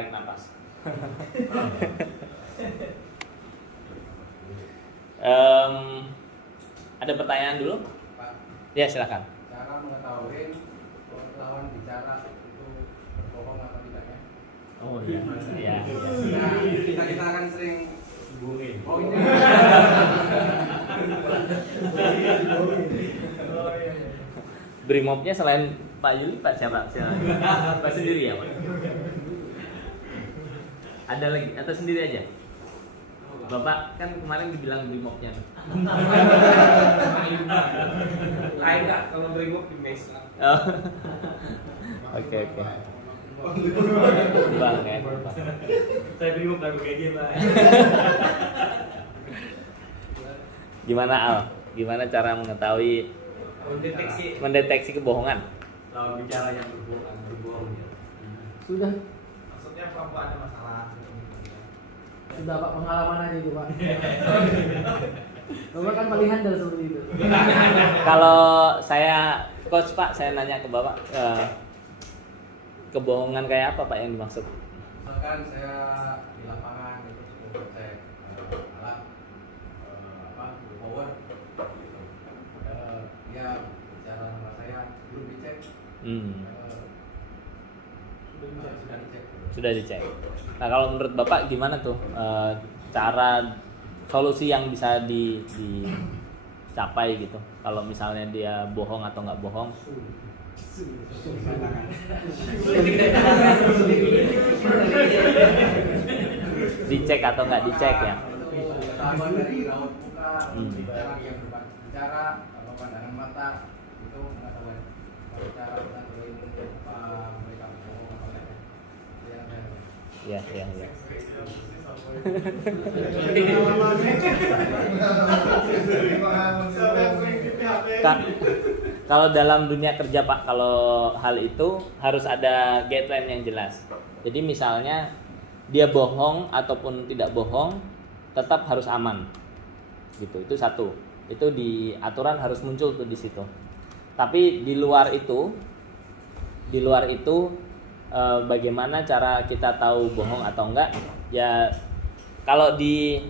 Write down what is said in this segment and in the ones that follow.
tarik nafas. Ada pertanyaan dulu? Pak. Ya silakan. Cara mengetahui lawan bicara itu berbohong atau tidaknya? Oh iya. Iya. Nah, kita kan sering Bohongin. oh ini. Brimobnya selain Pak Yuli, Pak siapa? Pak sendiri ya Pak? Ada lagi atau sendiri aja? Bapak kan kemarin dibilang Brimobnya. Lain Kak, kalau Brimob di mes lah. Oh. Oke. Bang ya. Saya Brimob lagu kayak gitu Pak. Gimana Al? Gimana cara mengetahui mendeteksi kebohongan? Lawan bicara yang berbohong ya. Sudah Maksudnya apa ada masalah? Pak pengalaman aja itu Pak. Bapak kan paling handal seperti itu. Kalau saya coach Pak, saya nanya ke Bapak, kebohongan kayak apa Pak yang dimaksud? Misalkan saya di lapangan itu sudah cek alat power gitu. Dia bicara sama saya belum dicek. Sudah dicek. Sudah dicek. Nah kalau menurut Bapak gimana tuh cara solusi yang bisa dicapai gitu? Kalau misalnya dia bohong atau nggak bohong? Dicek atau nggak dicek ya? Ketahuan dari raut muka, orang yang berbicara, kalau pandangan mata itu pengetahuan. Kalau cara mengatur mereka bohong apa enggak? Iya. Kalau dalam dunia kerja Pak, kalau hal itu harus ada guideline yang jelas. Jadi misalnya dia bohong ataupun tidak bohong, tetap harus aman. Gitu. Itu satu. Itu di aturan harus muncul tuh di situ. Tapi di luar itu bagaimana cara kita tahu bohong atau enggak? Ya kalau di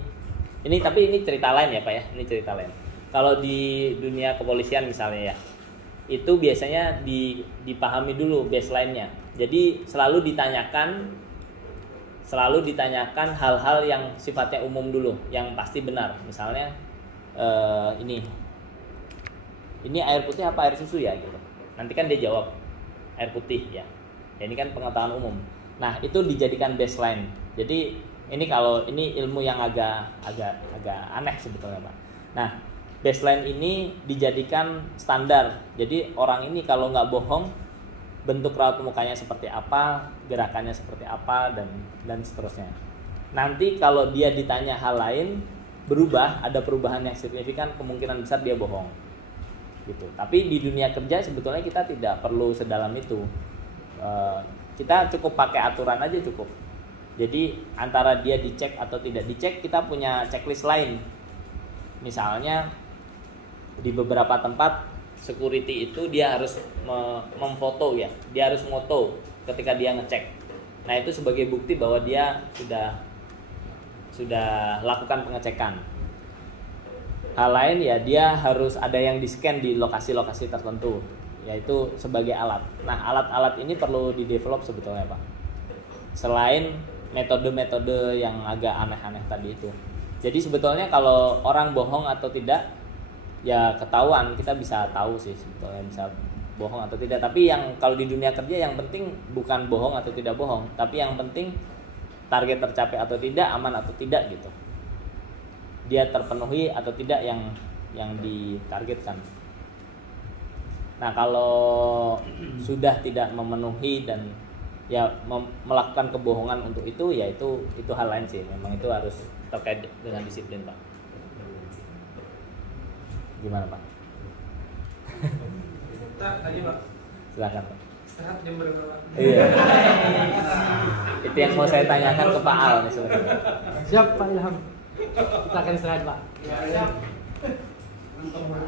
ini cerita lain ya Pak ya, ini cerita lain. Kalau di dunia kepolisian misalnya ya, itu biasanya dipahami dulu baseline-nya. Jadi selalu ditanyakan hal-hal yang sifatnya umum dulu, yang pasti benar. Misalnya ini air putih apa air susu ya gitu. Nanti kan dia jawab air putih ya. Ya ini kan pengetahuan umum. Nah, itu dijadikan baseline. Jadi ini kalau ini ilmu yang agak aneh sebetulnya Pak. Nah, baseline ini dijadikan standar. Jadi orang ini kalau nggak bohong, bentuk raut mukanya seperti apa, gerakannya seperti apa, dan seterusnya. Nanti kalau dia ditanya hal lain berubah, ada perubahan yang signifikan, kemungkinan besar dia bohong. Gitu. Tapi di dunia kerja sebetulnya kita tidak perlu sedalam itu. Kita cukup pakai aturan aja cukup. Jadi antara dia dicek atau tidak dicek, kita punya checklist lain. Misalnya di beberapa tempat security itu dia harus memfoto ya, dia harus moto ketika dia ngecek. Nah itu sebagai bukti bahwa dia sudah lakukan pengecekan. Hal lain ya dia harus ada yang di-scan di lokasi-lokasi tertentu, yaitu sebagai alat. Nah alat-alat ini perlu di-develop sebetulnya Pak. Selain metode-metode yang agak aneh-aneh tadi itu. Jadi sebetulnya kalau orang bohong atau tidak, ya ketahuan, kita bisa tahu sih sebetulnya bisa bohong atau tidak. Tapi yang kalau di dunia kerja yang penting bukan bohong atau tidak bohong, tapi yang penting target tercapai atau tidak, aman atau tidak gitu. Dia terpenuhi atau tidak yang ditargetkan. Nah kalau sudah tidak memenuhi dan ya melakukan kebohongan untuk itu, ya itu hal lain sih. Memang itu harus terkait dengan disiplin Pak. Gimana Pak? Tadi Pak. Silakan Pak. Istirahat jam berapa Pak? Iya. Itu yang mau saya tanyakan ke Pak Al nih sebenarnya. Siap Pak Ilham. Kita akan istirahat Pak. Ya, siap.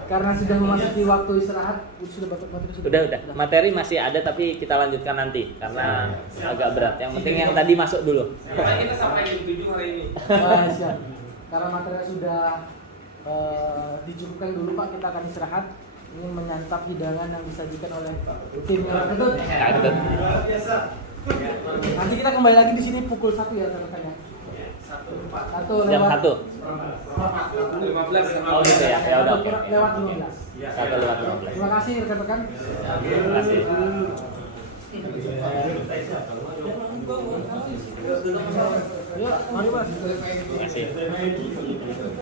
Karena sudah memasuki waktu istirahat, sudah batuk-batuk sudah. Udah. Materi masih ada tapi kita lanjutkan nanti karena agak berat. Yang penting yang tadi masuk dulu. Karena kita sampai jam 7 hari ini. Wah, siap. Karena materinya sudah dicukupkan dulu Pak, kita akan istirahat. Ini menyantap hidangan yang disajikan oleh tim Merah Ketut. Luar biasa. Nanti kita kembali lagi di sini pukul 1 ya rekan-rekan ya. 1 Jam lewat 1. 15. Oh gitu ya. Ya udah oke. lewat 15. 1 lewat 15. Terima kasih rekan-rekan. Terima kasih. Yuk, mari Mas. Terima kasih.